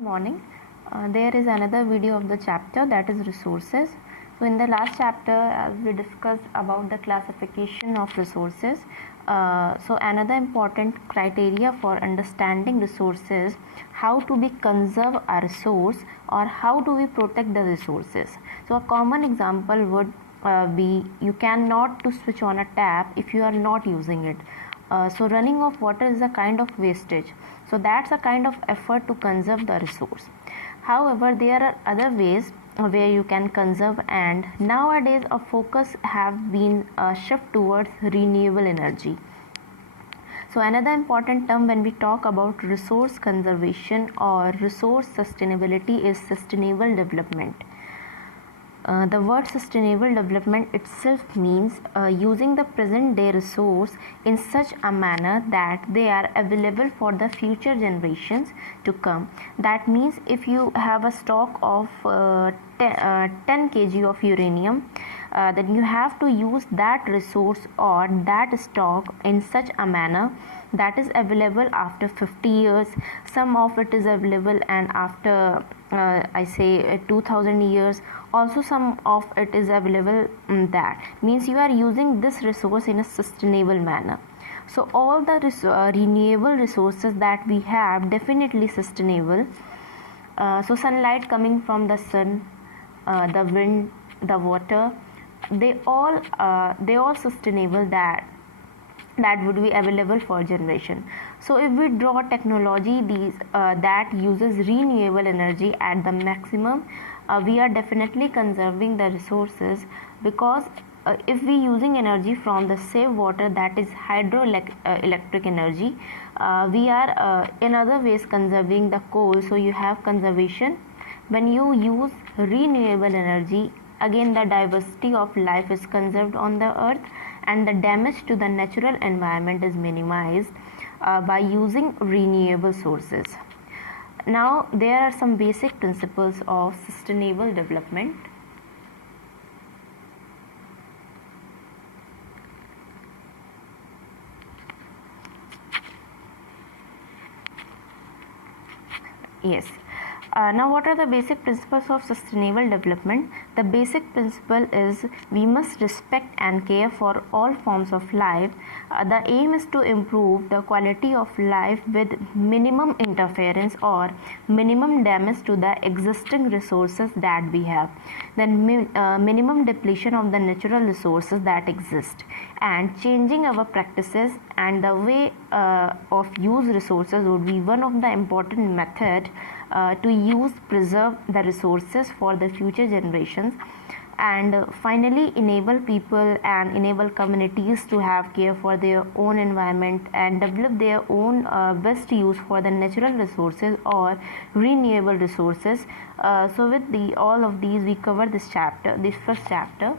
Morning. There is another video of the chapter, that is resources. So in the last chapter we discussed about the classification of resources. So another important criteria for understanding resources, how to be conserve a resource or how do we protect the resources. So a common example would be you cannot to switch on a tap if you are not using it. So running of water is a kind of wastage, so that's a kind of effort to conserve the resource. However, there are other ways where you can conserve, and nowadays a focus have been shift towards renewable energy. So another important term when we talk about resource conservation or resource sustainability is sustainable development. The word sustainable development itself means using the present day resource in such a manner that they are available for the future generations to come. That means if you have a stock of 10 kg of uranium, then you have to use that resource or that stock in such a manner that is available after 50 years. Some of it is available and after 2000 years also, some of it is available. That means you are using this resource in a sustainable manner. So all the renewable resources that we have definitely sustainable. So sunlight coming from the sun, the wind, the water, they all sustainable, that would be available for generation. So if we draw technology that uses renewable energy at the maximum, we are definitely conserving the resources, because if we using energy from the save water, that is hydroelectric energy, we are in other ways conserving the coal. So you have conservation. When you use renewable energy, again the diversity of life is conserved on the earth and the damage to the natural environment is minimized by using renewable sources. Now there are some basic principles of sustainable development. Yes. Now what are the basic principles of sustainable development? The basic principle is we must respect and care for all forms of life. The aim is to improve the quality of life with minimum interference or minimum damage to the existing resources that we have. Then minimum depletion of the natural resources that exist, and changing our practices and the way of use resources would be one of the important method to preserve the resources for the future generations, and finally enable people and enable communities to have care for their own environment and develop their own best use for the natural resources or renewable resources. So with all of these we cover this first chapter.